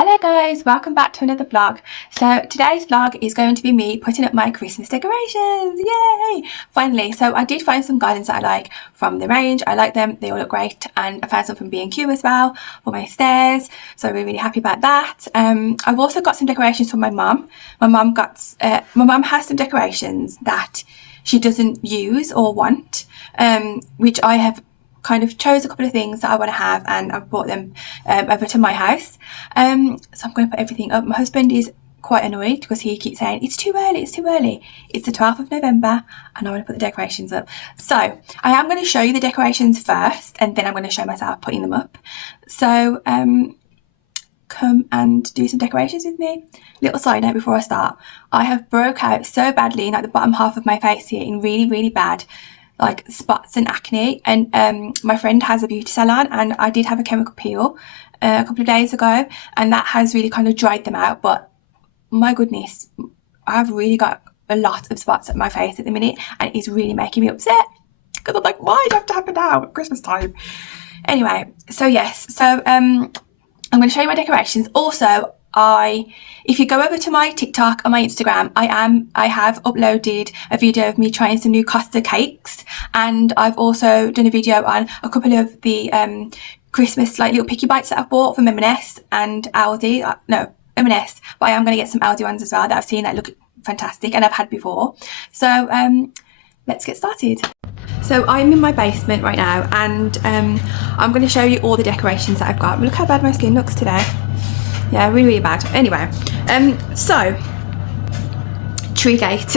Hello guys, welcome back to another vlog. So today's vlog is going to be me putting up my Christmas decorations. Yay! Finally, so I did find some gardens that I like from the range. I like them, they all look great, and I found some from B&Q as well for my stairs, so we're really happy about that. I've also got some decorations from my mum. My mum has some decorations that she doesn't use or want, which I have kind of chose a couple of things that I want to have, and I've brought them over to my house. So I'm going to put everything up. My husband is quite annoyed because he keeps saying it's too early, it's too early. It's the 12th of November and I want to put the decorations up. So I am going to show you the decorations first, and then I'm going to show myself putting them up. So come and do some decorations with me. Little side note before I start, I have broke out so badly in like the bottom half of my face here in really bad like spots and acne, and my friend has a beauty salon, and I did have a chemical peel a couple of days ago, and that has really kind of dried them out. But my goodness, I've really got a lot of spots at my face at the minute, and it's really making me upset because I'm like, why do I have to happen now at Christmas time? Anyway, so yes, so I'm going to show you my decorations. Also, if you go over to my TikTok or my Instagram, I have uploaded a video of me trying some new Costa cakes, and I've also done a video on a couple of the Christmas like little picky bites that I've bought from M&S and Aldi. No, M&S, but I am going to get some Aldi ones as well that I've seen that look fantastic and I've had before. So let's get started. So I'm in my basement right now, and I'm going to show you all the decorations that I've got. Look how bad my skin looks today. Yeah, really bad. Anyway, so tree gate.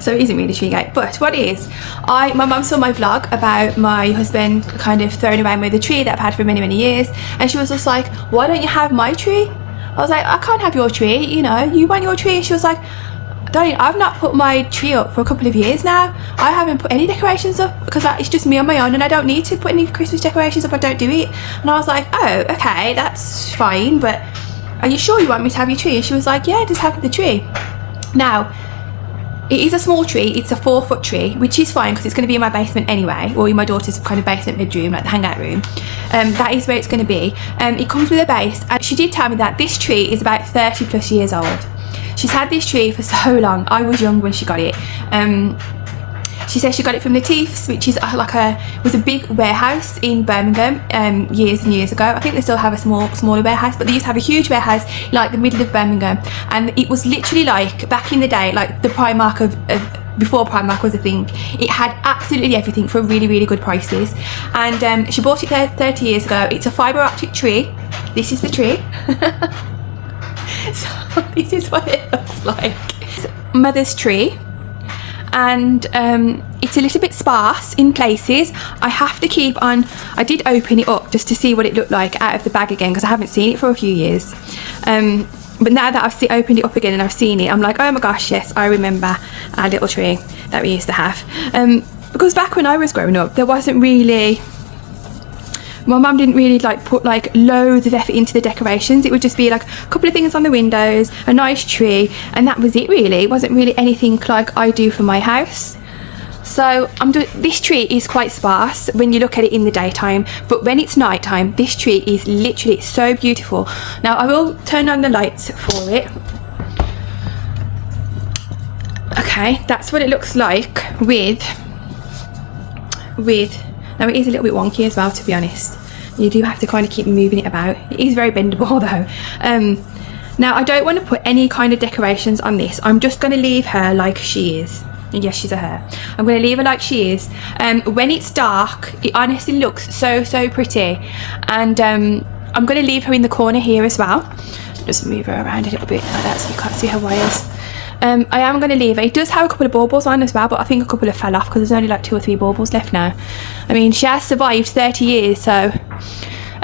So it isn't really tree gate, but what it is, my mum saw my vlog about my husband kind of throwing away with a tree that I've had for many years, and she was just like, why don't you have my tree? I was like, I can't have your tree, you know, you want your tree. And she was like, darling, I've not put my tree up for a couple of years now. I haven't put any decorations up because it's just me on my own, and I don't need to put any Christmas decorations up. I don't do it. And I was like, oh, okay, that's fine, but are you sure you want me to have your tree? And she was like, yeah, just have the tree. Now, it is a small tree. It's a 4-foot tree, which is fine because it's going to be in my basement anyway, or in my daughter's kind of basement bedroom, like the hangout room. That is where it's going to be. It comes with a base, and she did tell me that this tree is about 30 plus years old. She's had this tree for so long. I was young when she got it. She says she got it from Latif's, which is was a big warehouse in Birmingham years and years ago. I think they still have a smaller warehouse, but they used to have a huge warehouse like the middle of Birmingham, and it was literally like back in the day, like the Primark of before Primark was a thing. It had absolutely everything for really good prices, and she bought it there 30 years ago. It's a fibre optic tree. This is the tree. So this is what it looks like. It's mother's tree. And it's a little bit sparse in places. I have to keep on, I did open it up just to see what it looked like out of the bag again, because I haven't seen it for a few years. But now that I've opened it up again and I've seen it, I'm like, oh my gosh, yes, I remember our little tree that we used to have. Because back when I was growing up, there wasn't really, my mum didn't really put loads of effort into the decorations. It would just be like a couple of things on the windows, a nice tree, and that was it really. It wasn't really anything like I do for my house. So this tree is quite sparse when you look at it in the daytime, but when it's nighttime, this tree is literally so beautiful. Now I will turn on the lights for it. Okay, that's what it looks like with now it is a little bit wonky as well, to be honest. You do have to kind of keep moving it about. It is very bendable though. Now I don't want to put any kind of decorations on this. I'm just going to leave her like she is. And yes, she's a her. I'm going to leave her like she is. When it's dark, it honestly looks so pretty. And I'm going to leave her in the corner here as well. Just move her around a little bit like that so you can't see her wires. I am going to leave it. It does have a couple of baubles on as well, but I think a couple have fell off because there's only like 2 or 3 baubles left now. I mean, she has survived 30 years, so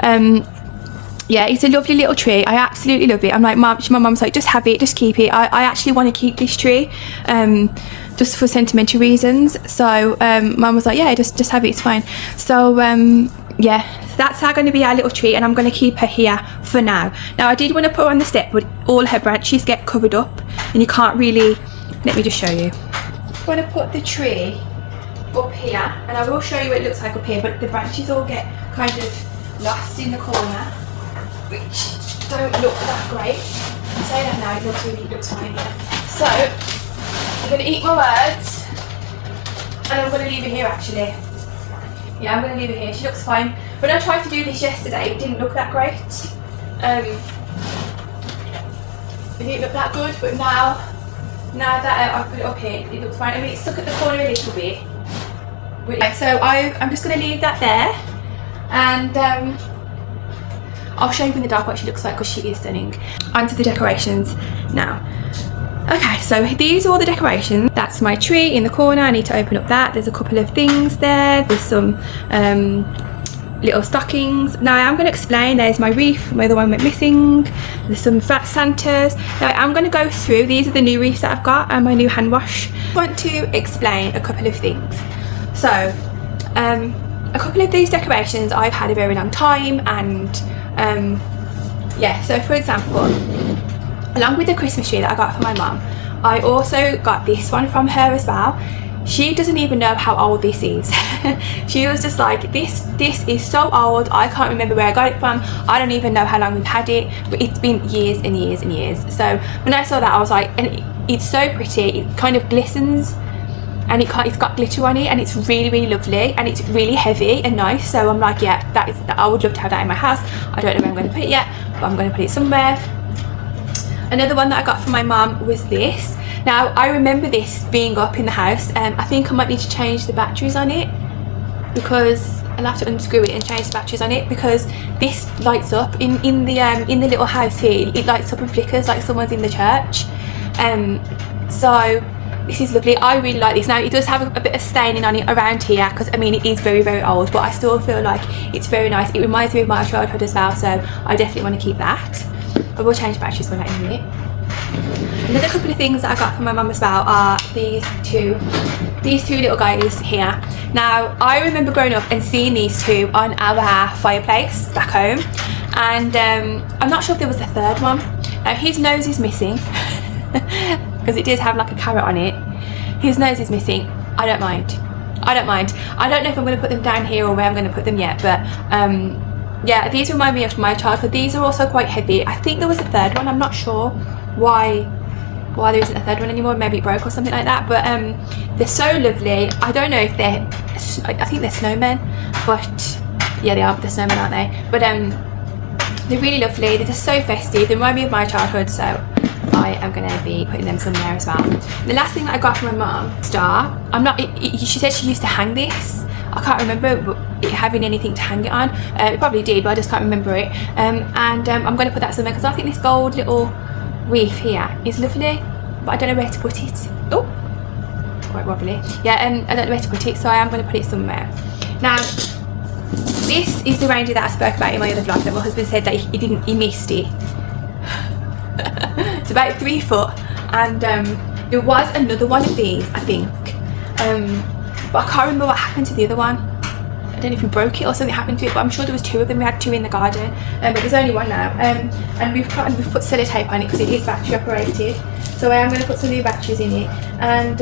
yeah, it's a lovely little tree. I absolutely love it. I'm like, my mum's like, just have it, just keep it. I actually want to keep this tree just for sentimental reasons. So mum was like, yeah, just have it, it's fine. So yeah, that's going to be our little tree, and I'm going to keep her here for now. Now I did want to put her on the step, but all her branches get covered up and you can't really, let me just show you. I'm going to put the tree up here, and I will show you what it looks like up here, but the branches all get kind of lost in the corner, which don't look that great. I say that now, it looks fine. So I'm going to eat my words, and I'm going to leave it here actually. Yeah, I'm going to leave it here. She looks fine. When I tried to do this yesterday, it didn't look that great. It didn't look that good, but now that I've put it up here, it looks fine. I mean, it's stuck at the corner a little bit. So I'm just going to leave that there, and I'll show you in the dark what she looks like because she is stunning. Onto the decorations now. Okay, so these are all the decorations. That's my tree in the corner. I need to open up that. There's a couple of things there. There's some little stockings. Now I am going to explain. There's my wreath where the one went missing. There's some fat Santas. Now I'm going to go through. These are the new wreaths that I've got and my new hand wash. I want to explain a couple of things. So a couple of these decorations I've had a very long time, and yeah, so for example, along with the Christmas tree that I got for my mum, I also got this one from her as well. She doesn't even know how old this is. She was just like, this is so old, I can't remember where I got it from, I don't even know how long we've had it, but it's been years and years and years. So when I saw that, I was like, and it's so pretty, it kind of glistens, and it's got glitter on it, and it's really, really lovely, and it's really heavy and nice. So I'm like, yeah, I would love to have that in my house. I don't know where I'm going to put it yet, but I'm going to put it somewhere. Another one that I got from my mum was this. Now I remember this being up in the house. I think I might need to change the batteries on it, because I'll have to unscrew it and change the batteries on it, because this lights up in the little house here. It lights up and flickers like someone's in the church. So this is lovely. I really like this. Now it does have a bit of staining on it around here, because I mean it is very, very old, but I still feel like it's very nice. It reminds me of my childhood as well, so I definitely want to keep that. I will change batteries for that in a minute. Another couple of things that I got from my mum as well are these two little guys here. Now I remember growing up and seeing these two on our fireplace back home, and I'm not sure if there was a third one. Now his nose is missing because it did have like a carrot on it. His nose is missing. I don't mind. I don't know if I'm going to put them down here or where I'm going to put them yet, but yeah, these remind me of my childhood. These are also quite heavy. I think there was a third one. I'm not sure why there isn't a third one anymore. Maybe it broke or something like that, but they're so lovely. I don't know if they're, I think they're snowmen, but yeah, they are. They're snowmen, aren't they? But they're really lovely. They're just so festive. They remind me of my childhood, so I am going to be putting them somewhere as well. The last thing that I got from my mum, star. She said she used to hang this. I can't remember it having anything to hang it on. It probably did, but I just can't remember it. I'm going to put that somewhere, because I think this gold little wreath here is lovely, but I don't know where to put it. Oh, quite wobbly. Yeah, I don't know where to put it, so I am going to put it somewhere. Now, this is the reindeer that I spoke about in my other vlog that my husband said that he missed it. It's about 3 foot, and there was another one of these, I think, but I can't remember what happened to the other one. I don't know if we broke it or something happened to it, but I'm sure there was 2 of them. We had 2 in the garden, but there's only one now, and we've put sellotape on it because it is battery operated, so I am going to put some new batteries in it, and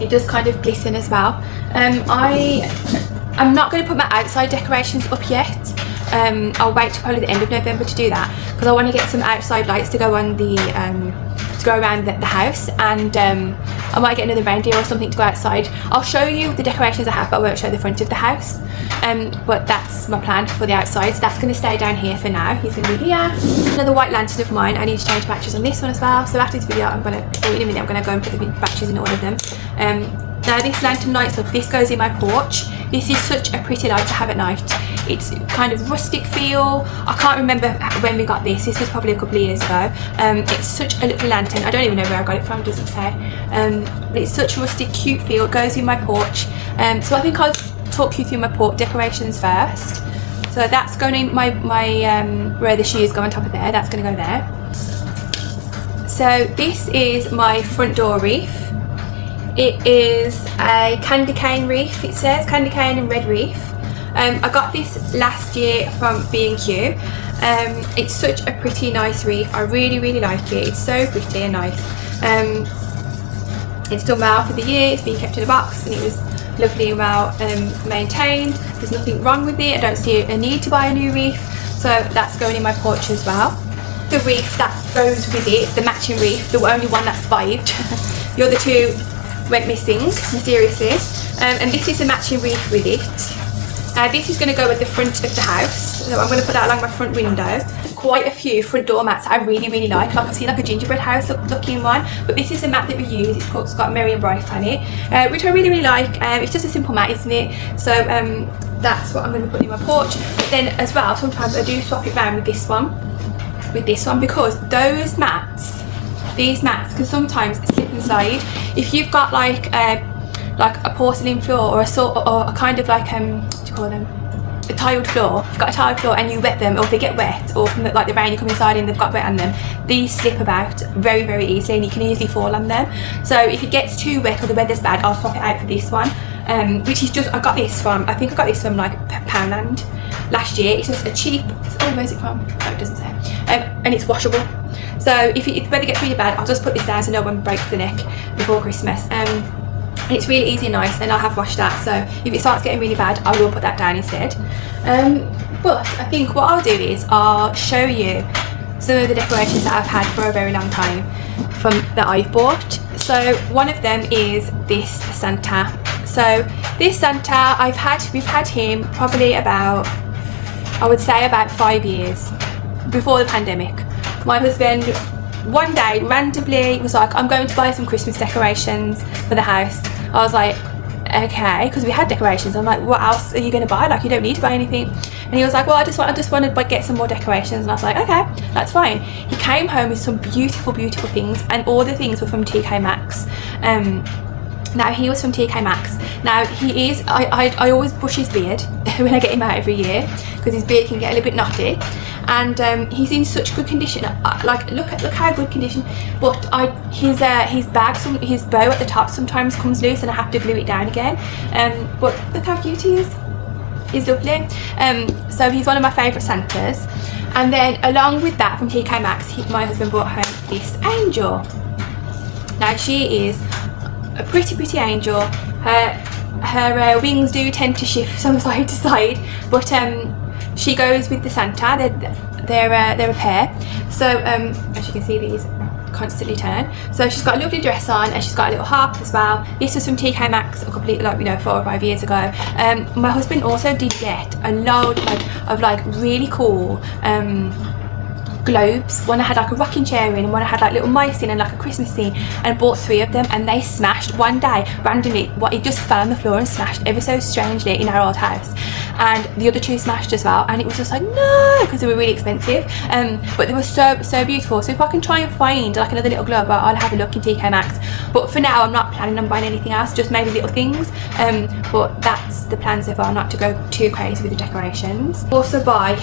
it does kind of glisten as well. I'm not going to put my outside decorations up yet. I'll wait till probably the end of November to do that, because I want to get some outside lights to go on the to go around the house, and I might get another reindeer or something to go outside. I'll show you the decorations I have, but I won't show the front of the house. But that's my plan for the outside, so that's going to stay down here for now. He's going to be here. Another white lantern of mine. I need to change batteries on this one as well, so after this video in a minute I'm going to go and put the batteries in all of them. Now this lantern lights up. This goes in my porch. This is such a pretty light to have at night. It's kind of rustic feel. I can't remember when we got this. This was probably a couple of years ago. It's such a little lantern. I don't even know where I got it from, doesn't say. But it's such a rustic, cute feel. It goes in my porch. So I think I'll talk you through my porch decorations first. So that's going in my where the shoes go on top of there. That's going to go there. So this is my front door wreath. It is a candy cane wreath. It says candy cane and red wreath. I got this last year from B&Q. It's such a pretty nice wreath. I really, really like it. It's so pretty and nice. It's done well for the year. It's been kept in a box, and it was lovely and well maintained. There's nothing wrong with it. I don't see a need to buy a new wreath, so that's going in my porch as well. The wreath that goes with it, the matching wreath, the only one that survived. The other two went missing mysteriously, and this is a matching wreath with it. This is going to go at the front of the house, so I'm going to put that along my front window. Quite a few front door mats I really like. I've seen like a gingerbread house looking one, but this is a mat that we use. It's got Merry and Bright on it, which I really like. It's just a simple mat, isn't it? So that's what I'm going to put in my porch. But then as well, sometimes I do swap it around with this one, because those mats, these mats can sometimes slip inside. If you've got like a porcelain floor or a kind of like what do you call them? A tiled floor. If you've got a tiled floor and you wet them, or if they get wet, or from the rain you come inside and they've got wet on them, these slip about very easily, and you can easily fall on them. So if it gets too wet or the weather's bad, I'll swap it out for this one, which is just, I think I got this from like Poundland last year. It's just a cheap, where's it from? Oh, it doesn't say. And it's washable. So if the weather gets really bad, I'll just put this down so no one breaks the neck before Christmas. It's really easy and nice, and I have washed that, so if it starts getting really bad, I will put that down instead. But I think what I'll do is I'll show you some of the decorations that I've had for a very long time that I've bought. So one of them is this Santa. So this Santa, we've had him probably about, I would say about 5 years before the pandemic. My husband one day randomly was like, I'm going to buy some Christmas decorations for the house. I was like, okay, because we had decorations. I'm like, what else are you going to buy? Like, you don't need to buy anything. And he was like, well, I just want to get some more decorations. And I was like, okay, that's fine. He came home with some beautiful things, and all the things were from TK Maxx. Now, he was from TK Maxx. Now, he is, I always brush his beard when I get him out every year, because his beard can get a little bit knotty. And he's in such good condition. Like, look how good condition. But his bow at the top sometimes comes loose, and I have to glue it down again. But look how cute he is. He's lovely. So he's one of my favourite Santas. And then along with that, from TK Maxx, my husband brought home this angel. Now, she is a pretty angel. Her wings do tend to shift from side to side, but she goes with the Santa. They're a pair. So as you can see, these constantly turn. So she's got a lovely dress on, and she's got a little harp as well. This was from TK Maxx a couple of 4 or 5 years ago. My husband also did get a load of really cool globes. One I had like a rocking chair in, and one I had like little mice in, and like a Christmas scene, and bought 3 of them, and they smashed one day randomly. It just fell on the floor and smashed ever so strangely in our old house, and the other 2 smashed as well, and it was just like, no, because they were really expensive, but they were so beautiful. So if I can try and find like another little globe, I'll have a look in TK Maxx, but for now I'm not planning on buying anything else, just maybe little things, but that's the plan so far, not to go too crazy with the decorations. Also buy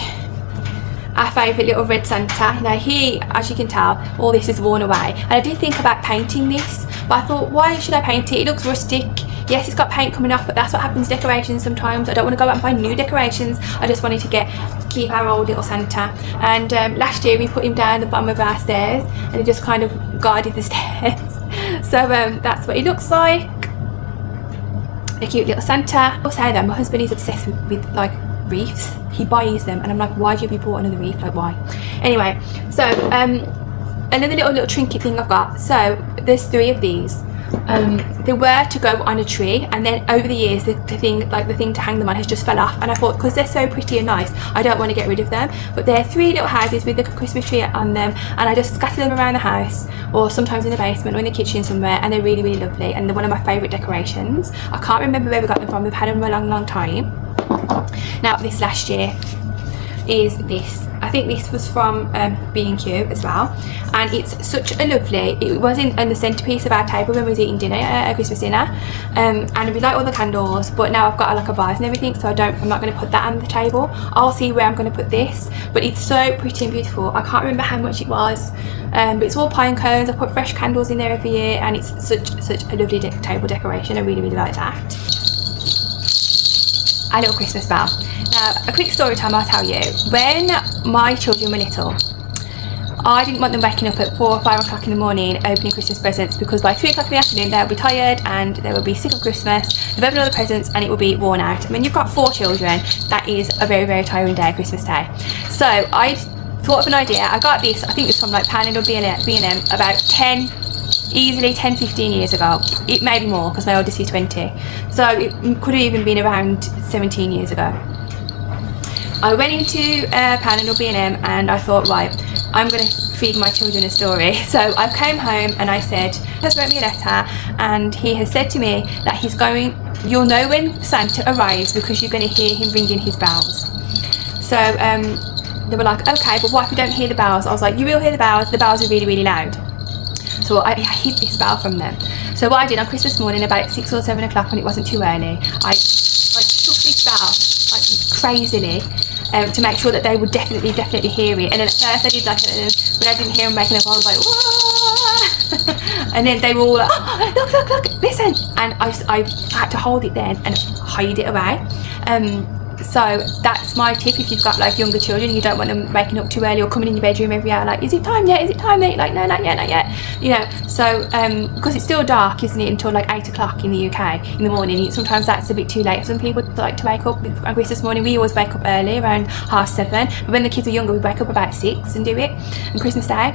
our favourite little red Santa. Now he, as you can tell, all this is worn away, and I did think about painting this, but I thought, why should I paint it? It looks rustic. Yes, it's got paint coming off, but that's what happens with decorations sometimes. I don't want to go out and buy new decorations. I just wanted to keep our old little Santa. And last year we put him down the bottom of our stairs, and he just kind of guarded the stairs. So that's what he looks like. A cute little Santa. I'll say that my husband is obsessed with like wreaths. He buys them, and I'm like, why have you bought another wreath? Like, why? Anyway, so another little trinket thing I've got. So there's 3 of these. They were to go on a tree, and then over the years the thing to hang them on has just fell off, and I thought, because they're so pretty and nice, I don't want to get rid of them. But they're 3 little houses with the Christmas tree on them, and I just scatter them around the house, or sometimes in the basement or in the kitchen somewhere, and they're really lovely, and they're one of my favourite decorations. I can't remember where we got them from. We've had them for a long time. Now, this last year is this. I think this was from B&Q as well, and it's such a lovely, it was in the centrepiece of our table when we was eating dinner, a Christmas dinner, and we like all the candles, but now I've got like a vase and everything, so I'm not going to put that on the table. I'll see where I'm going to put this, but it's so pretty and beautiful. I can't remember how much it was, but it's all pine cones. I put fresh candles in there every year, and it's such a lovely table decoration. I really like that. A little Christmas bell. Now, a quick story time I'll tell you. When my children were little, I didn't want them waking up at 4 or 5 o'clock in the morning opening Christmas presents, because by 3 o'clock in the afternoon they'll be tired and they will be sick of Christmas, they've opened all the presents and it will be worn out. I mean, you've got 4 children, that is a very, very tiring day, Christmas Day. So I thought of an idea. I got this, I think it's from like Pound or B&M about 10, 15 years ago. It may be more because my oldest is 20, so it could have even been around 17 years ago. I went into Pound or B&M and I thought, right, I'm going to feed my children a story. So I came home and I said, he has wrote me a letter and he has said to me that you'll know when Santa arrives because you're going to hear him ringing his bells. So they were like, okay, but what if we don't hear the bells? I was like, you will hear the bells are really, really loud. So I hid this bell from them. So what I did on Christmas morning about 6 or 7 o'clock when it wasn't too early, I like shook this bell like crazily to make sure that they would definitely hear it. And then at first I did like, when I didn't hear them waking up, I was like, whoa! And then they were all like, oh, look, listen. And I had to hold it then and hide it away. So that's my tip if you've got like younger children, you don't want them waking up too early or coming in your bedroom every hour like, is it time yet, like, no, not yet, you know. So because it's still dark, isn't it, until like 8 o'clock in the UK in the morning. Sometimes that's a bit too late for some people to like to wake up. On Christmas morning we always wake up early, around 7:30, but when the kids were younger we wake up about 6 and do it on Christmas Day.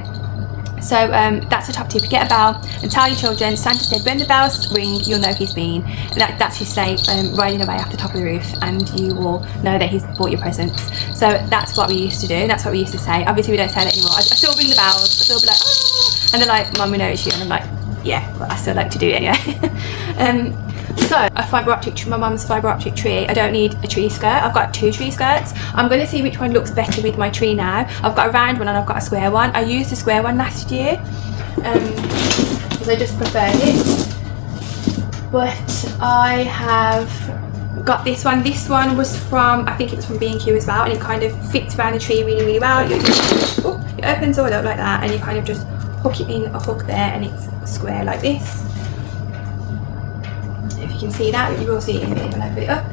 So that's the top tip. Get a bell and tell your children, Santa said when the bells ring you'll know he's been. That's his sleigh riding away off the top of the roof, and you will know that he's bought your presents. So that's what we used to do, and that's what we used to say. Obviously we don't say that anymore. I still ring the bells, I still be like, oh, and they're like, Mum, we know it's you, and I'm like, yeah, but I still like to do it anyway. So my mum's fibre optic tree. I don't need a tree skirt. I've got 2 tree skirts. I'm going to see which one looks better with my tree now. I've got a round one and I've got a square one. I used the square one last year because I just preferred it. But I have got this one. This one was from, I think it was from B&Q as well, and it kind of fits around the tree really, really well. It opens all up like that, and you kind of just hook it in a hook there, and it's square like this. If you can see that, you will see it in a bit when I put it up.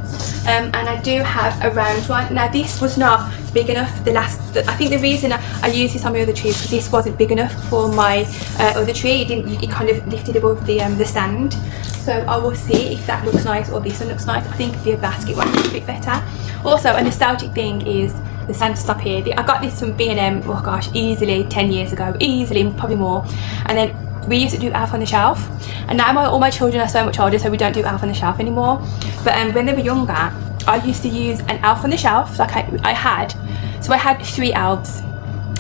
And I do have a round one. Now this was not big enough. I think the reason I used this on my other tree is because this wasn't big enough for my other tree. It kind of lifted above the stand. So I will see if that looks nice or this one looks nice. I think the basket one looks a bit better. Also, a nostalgic thing is the Santa stop here. I got this from B&M, oh gosh, easily 10 years ago, easily, probably more. And then we used to do Elf on the Shelf, and now all my children are so much older, so we don't do Elf on the Shelf anymore. But when they were younger, I used to use an Elf on the Shelf, like I had 3 elves.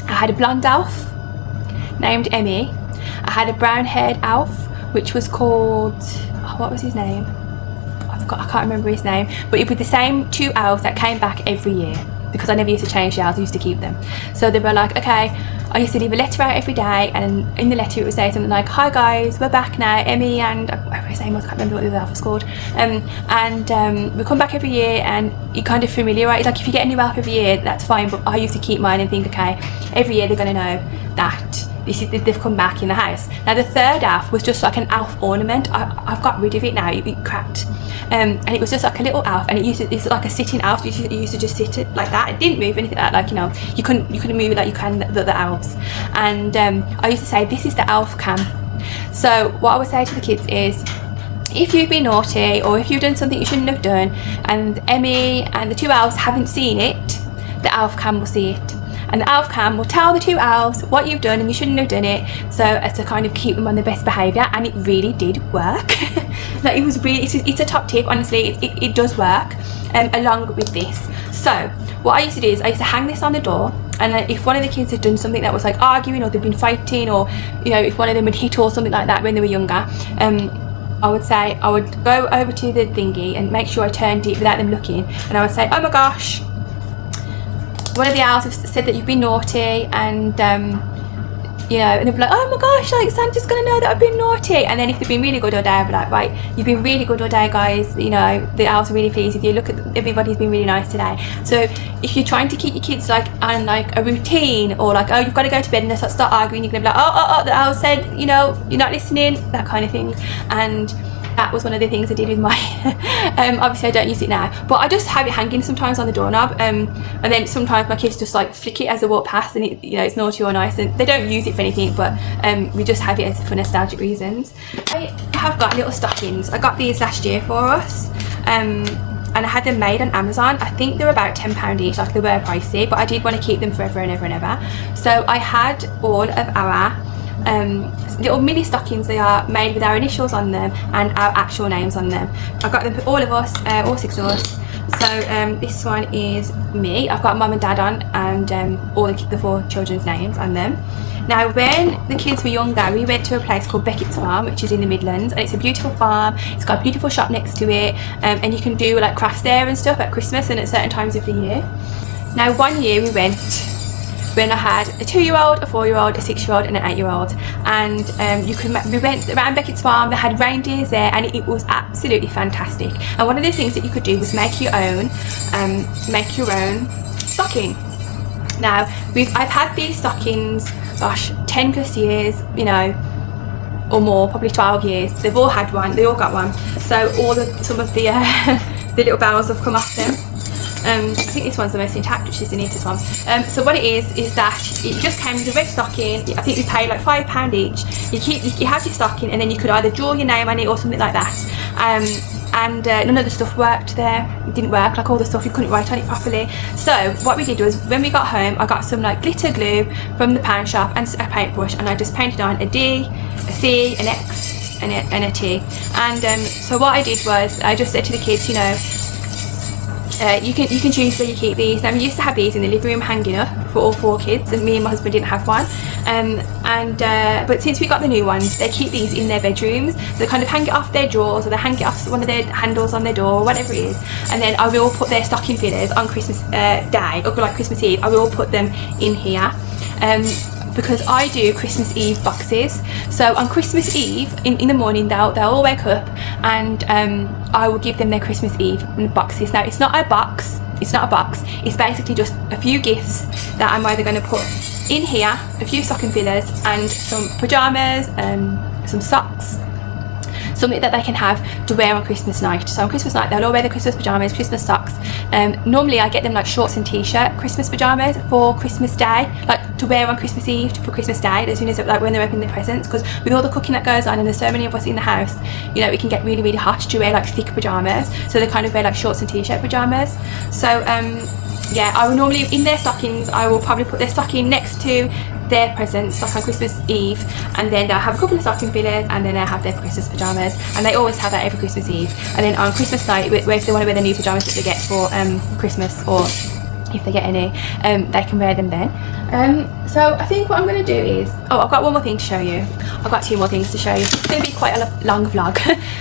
I had a blonde elf named Emmy. I had a brown-haired elf, which was called, oh, what was his name? I can't remember his name, but it was the same 2 elves that came back every year, because I never used to change the elves, I used to keep them. So they were like, okay, I used to leave a letter out every day, and in the letter it would say something like, hi guys, we're back now, Emmy and whatever his name was, I can't remember what the other elf was called, we come back every year, and you kind of familiarise, like if you get a new elf every year, that's fine, but I used to keep mine and think, okay, every year they're going to know that they've come back in the house. Now the 3rd elf was just like an elf ornament. I've got rid of it now, it cracked. And it was just like a little elf, and it's like a sitting elf. You used to just sit it like that. It didn't move anything like that. Like, you know, you couldn't move it like you can the other elves. And I used to say, this is the elf cam. So what I would say to the kids is, if you've been naughty or if you've done something you shouldn't have done, and Emmy and the 2 elves haven't seen it, the elf cam will see it. And the elf cam will tell the 2 elves what you've done and you shouldn't have done it, so as to kind of keep them on their best behaviour. And it really did work. Like, it was really, it's a top tip, honestly. It does work along with this. So what I used to do is I used to hang this on the door, and if one of the kids had done something that was like arguing, or they'd been fighting, or, you know, if one of them had hit or something like that when they were younger, I would go over to the thingy and make sure I turned it without them looking, and I would say, oh my gosh, one of the elves have said that you've been naughty, and you know, and they'll be like, oh my gosh, like Santa's gonna know that I've been naughty. And then if they've been really good all day, I'll be like, right, you've been really good all day, guys, you know, the elves are really pleased with you, look at everybody's been really nice today. So if you're trying to keep your kids like on like a routine, or like, oh, you've got to go to bed, and they start arguing, you're gonna be like, oh, the elves said, you know, you're not listening, that kind of thing. And That was one of the things I did with my obviously I don't use it now, but I just have it hanging sometimes on the doorknob, and then sometimes my kids just like flick it as they walk past, and it, you know, it's naughty or nice, and they don't use it for anything, but we just have it as for nostalgic reasons. I have got little stockings. I got these last year for us, and I had them made on Amazon. I think they're about £10 each, like they were pricey, but I did want to keep them forever and ever and ever. So I had all of our little mini stockings. They are made with our initials on them and our actual names on them. I got them for all of us, all 6 of us. So this one is me. I've got mum and dad on, and all the 4 children's names on them. Now, when the kids were younger, we went to a place called Beckett's Farm, which is in the Midlands, and it's a beautiful farm. It's got a beautiful shop next to it, and you can do like crafts there and stuff at Christmas and at certain times of the year. Now, one year we went when I had a 2-year-old, a 4-year-old, a 6-year-old and an 8-year-old, and we went around Beckett's Farm. They had reindeers there, and it was absolutely fantastic. And one of the things that you could do was make your own stocking. Now, I've had these stockings, gosh, 10 plus years, you know, or more, probably 12 years. They've all had one, they all got one. So some of the the little bells have come off them. I think this one's the most intact, which is the neatest one. So what it is that it just came with a red stocking. I think we paid like £5 each. You have your stocking, and then you could either draw your name on it or something like that. And none of the stuff worked there. It didn't work, like all the stuff, you couldn't write on it properly. So what we did was, when we got home, I got some like glitter glue from the pound shop and a paintbrush, and I just painted on a D, a C, an X and a T. And so what I did was, I just said to the kids, you know, you can choose where you keep these. Now, we used to have these in the living room hanging up for all 4 kids, and me and my husband didn't have one. But since we got the new ones, they keep these in their bedrooms. So they kind of hang it off their drawers, or they hang it off one of their handles on their door, or whatever it is. And then I will put their stocking fillers on Christmas Day, or like Christmas Eve. I will put them in here. Because I do Christmas Eve boxes. So on Christmas Eve, in the morning, they'll all wake up, and I will give them their Christmas Eve boxes. Now, it's not a box, it's basically just a few gifts that I'm either going to put in here, a few stocking fillers and some pyjamas, some socks, something that they can have to wear on Christmas night. So on Christmas night, they'll all wear the Christmas pyjamas, Christmas socks. Normally I get them like shorts and t-shirt Christmas pyjamas for Christmas Day, like to wear on Christmas Eve for Christmas Day, as soon as like when they're opening their presents, because with all the cooking that goes on and there's so many of us in the house, you know, it can get really, really hot to wear like thick pyjamas. So they kind of wear like shorts and t-shirt pyjamas. So yeah, I will normally, in their stockings, I will probably put their stocking next to their presents, like on Christmas Eve, and then they'll have a couple of stocking fillers, and then they'll have their Christmas pyjamas, and they always have that every Christmas Eve. And then on Christmas night, if they want to wear the new pyjamas that they get for Christmas, or if they get any, they can wear them then. So I think what I'm going to do is, I've got one more thing to show you. I've got 2 more things to show you. It's going to be quite a long vlog.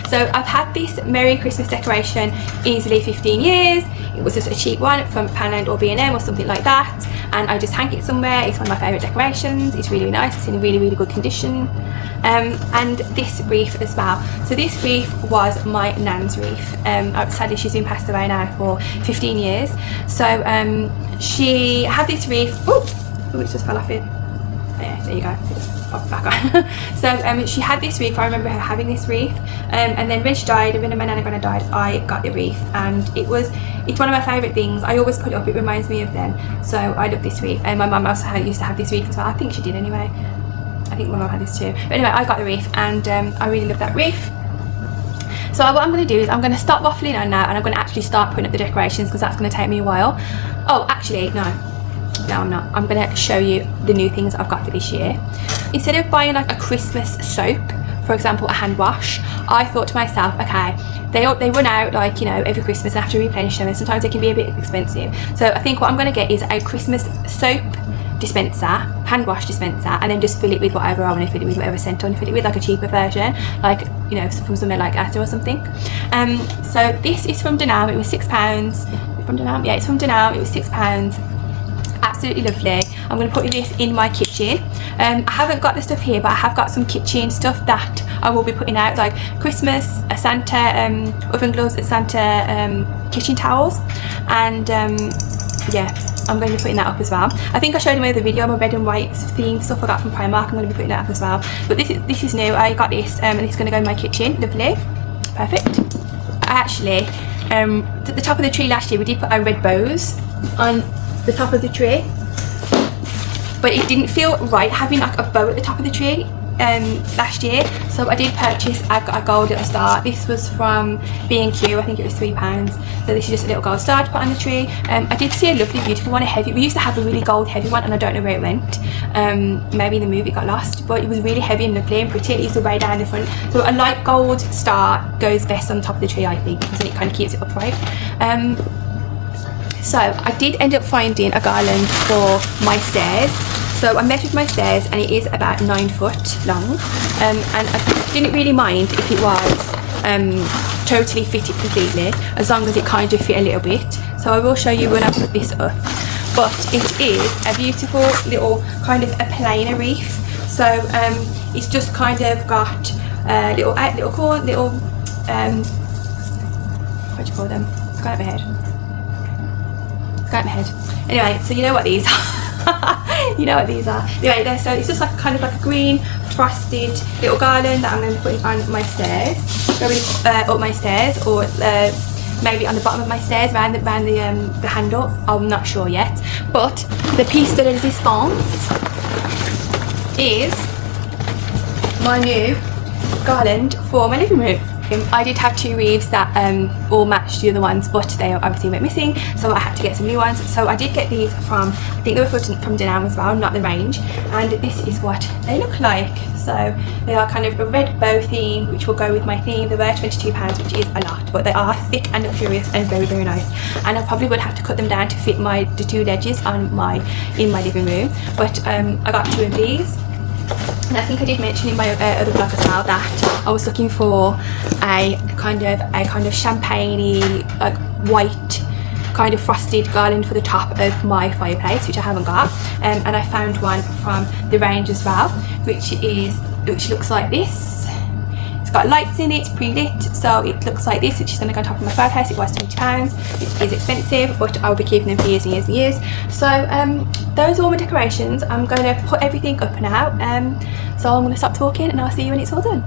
So I've had this Merry Christmas decoration easily 15 years. It was just a cheap one from Poundland or B&M or something like that, and I just hang it somewhere. It's one of my favourite decorations. It's really nice. It's in really, really good condition. And this wreath as well. So this wreath was my nan's wreath. Sadly, she's been passed away now for 15 years. So she had this wreath. Oh, it just fell off it. Yeah, there you go. Pop back on. So she had this wreath. I remember her having this wreath, and then when she died, and when my nana granny died, I got the wreath, and it's one of my favourite things. I always put it up. It reminds me of them. So I love this wreath, and my mum also used to have this wreath as well. I think she did anyway. I think my mum had this too. But anyway, I got the wreath, and I really love that wreath. So what I'm going to do is I'm going to stop waffling on now, and I'm going to actually start putting up the decorations, because that's going to take me a while. Oh, actually, no, I'm not. I'm going to show you the new things I've got for this year. Instead of buying like a Christmas soap, for example, a hand wash, I thought to myself, okay, they run out, like, you know, every Christmas, and have to replenish them, and sometimes they can be a bit expensive. So I think what I'm going to get is a Christmas soap dispenser, hand wash dispenser, and then just fill it with whatever I want to fill it with, whatever scent I want to fill it with, like a cheaper version, like, you know, from somewhere like Asda or something. So this is from Dunelm. It was £6. From Dunelm? Yeah, it's from Dunelm. It was £6. Absolutely lovely. I'm going to put this in my kitchen. I haven't got the stuff here, but I have got some kitchen stuff that I will be putting out, like Christmas, a Santa oven gloves, a Santa kitchen towels, and yeah, I'm going to be putting that up as well. I think I showed you in the video my red and white theme stuff I got from Primark. I'm going to be putting that up as well. But this is new. I got this, and it's going to go in my kitchen. Lovely. perfect. Actually, at the top of the tree last year we did put our red bows on the top of the tree, but it didn't feel right having like a bow at the top of the tree last year, so I did purchase a gold little star. This was from B&Q, I think it was £3, so this is just a little gold star to put on the tree. I did see a lovely beautiful one, a heavy, we used to have a really gold heavy one and I don't know where it went. Maybe in the movie it got lost, but it was really heavy and lovely and pretty. It used to way down the front, so a light gold star goes best on the top of the tree, I think, because then it kind of keeps it upright. So I did end up finding a garland for my stairs. So I measured my stairs and it is about 9 foot long, and I didn't really mind if it was totally fitted completely, as long as it kind of fit a little bit. So I will show you when I put this up, but it is a beautiful little kind of a plainer reef. So it's just kind of got little what do you call them? It's gone out my head. Anyway, so you know what these are. You know what these are. Anyway, so it's just like kind of like a green frosted little garland that I'm going to put on my stairs, going up my stairs, or maybe on the bottom of my stairs, around the handle. I'm not sure yet. But the piece de resistance is my new garland for my living room. I did have 2 wreaths that all matched the other ones, but they obviously went missing, so I had to get some new ones. So I did get these from, I think they were from Birmingham as well, not the range, and this is what they look like. So they are kind of a red bow theme, which will go with my theme. They were £22, which is a lot, but they are thick and luxurious and very, very nice. And I probably would have to cut them down to fit the 2 ledges in my living room, but I got 2 of these. And I think I did mention in my other vlog as well that I was looking for a kind of champagne-y, like white kind of frosted garland for the top of my fireplace, which I haven't got, and I found one from the range as well, which looks like this. It's got lights in it, pre-lit, so it looks like this, which is going to go on top of my fireplace. It was £20. It is expensive, but I'll be keeping them for years and years and years. So those are all my decorations. I'm going to put everything up now, so I'm going to stop talking and I'll see you when it's all done.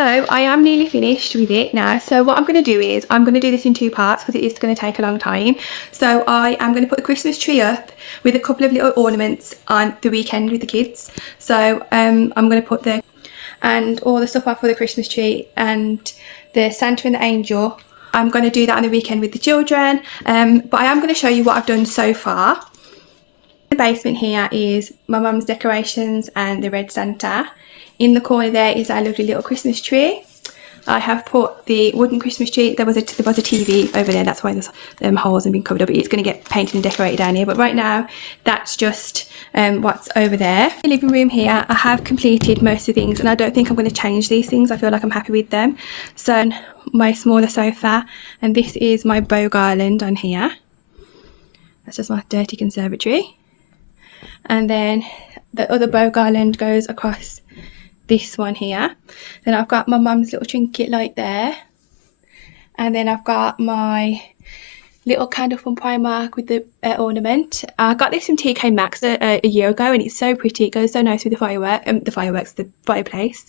So I am nearly finished with it now. So what I'm going to do is I'm going to do this in 2 parts because it is going to take a long time. So I am going to put the Christmas tree up with a couple of little ornaments on the weekend with the kids. So I'm going to put all the stuff off for the Christmas tree and the Santa and the angel. I'm going to do that on the weekend with the children. But I am going to show you what I've done so far. The basement here is my mum's decorations and the red Santa. In the corner there is our lovely little Christmas tree. I have put the wooden Christmas tree. There was a TV over there, that's why there's holes and been covered up. It's going to get painted and decorated down here, but right now that's just what's over there. The living room here, I have completed most of the things and I don't think I'm going to change these things. I feel like I'm happy with them. So my smaller sofa, and this is my bow garland on here. That's just my dirty conservatory. And then the other bow garland goes across this one here. Then I've got my mum's little trinket light there, and then I've got my little candle from Primark with the ornament. I got this from TK Maxx a year ago and it's so pretty. It goes so nice with the fireplace.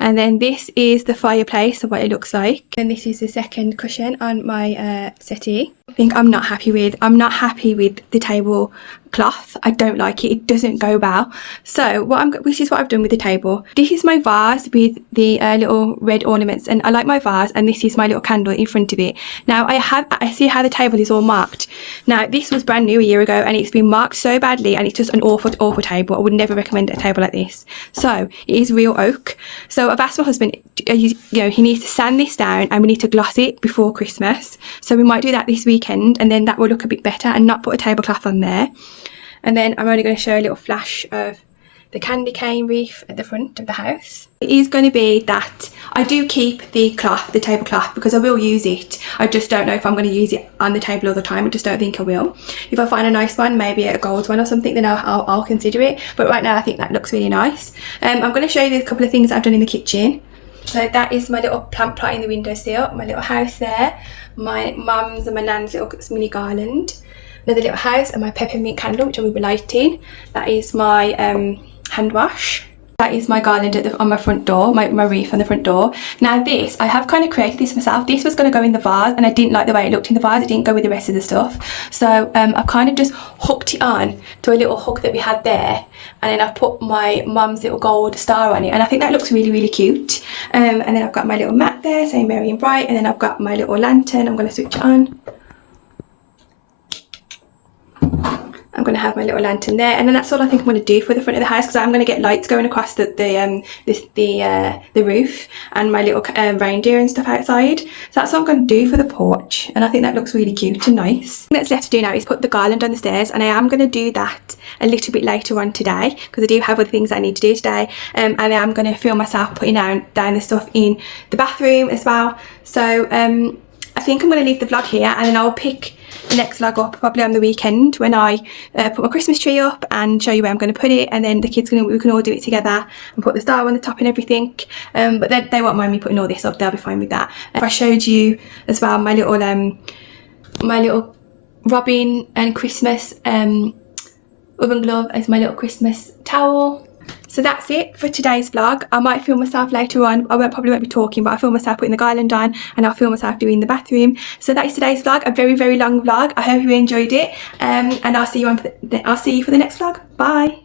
And then this is the fireplace of what it looks like. And this is the second cushion on my settee. I think I'm not happy with the table cloth. I don't like it. It doesn't go well. So which is what I've done with the table. This is my vase with the little red ornaments, and I like my vase, and this is my little candle in front of it. Now I see how the table is all marked. Now this was brand new a year ago and it's been marked so badly, and it's just an awful table. I would never recommend a table like this. So it is real oak. So I've asked my husband, he needs to sand this down and we need to gloss it before Christmas. So we might do that this weekend, and then that will look a bit better and not put a tablecloth on there. And then I'm only going to show a little flash of the candy cane wreath at the front of the house. It is going to be that I do keep the tablecloth, because I will use it. I just don't know if I'm going to use it on the table all the time. I just don't think I will. If I find a nice one, maybe a gold one or something, then I'll consider it. But right now I think that looks really nice. I'm going to show you a couple of things that I've done in the kitchen. So that is my little plant plot in the windowsill, my little house there, my mum's and my nan's little mini garland, another little house, and my peppermint candle, which I will be lighting. That is my hand wash. That is my garland on my front door, my wreath on the front door. Now this, I have kind of created this myself. This was going to go in the vase and I didn't like the way it looked in the vase. It didn't go with the rest of the stuff. So I've kind of just hooked it on to a little hook that we had there. And then I've put my mum's little gold star on it. And I think that looks really, really cute. And then I've got my little mat there saying Merry and Bright. And then I've got my little lantern. I'm going to switch it on. I'm going to have my little lantern there, and then that's all I think I'm going to do for the front of the house, because I'm going to get lights going across the roof, and my little reindeer and stuff outside. So that's what I'm going to do for the porch, and I think that looks really cute and nice. The thing that's left to do now is put the garland on the stairs, and I am going to do that a little bit later on today, because I do have other things I need to do today, and I'm going to film myself putting down the stuff in the bathroom as well. So I think I'm going to leave the vlog here, and then I'll pick the next vlog up probably on the weekend when I put my Christmas tree up and show you where I'm going to put it, and then the kids we can all do it together and put the star on the top and everything. But they won't mind me putting all this up, they'll be fine with that. I showed you as well my little robin and Christmas oven glove as my little Christmas towel. So that's it for today's vlog. I might film myself later on. I probably won't be talking, but I'll film myself putting the garland on, and I'll film myself doing the bathroom. So that is today's vlog, a very, very long vlog. I hope you enjoyed it, and I'll see you for the next vlog. Bye.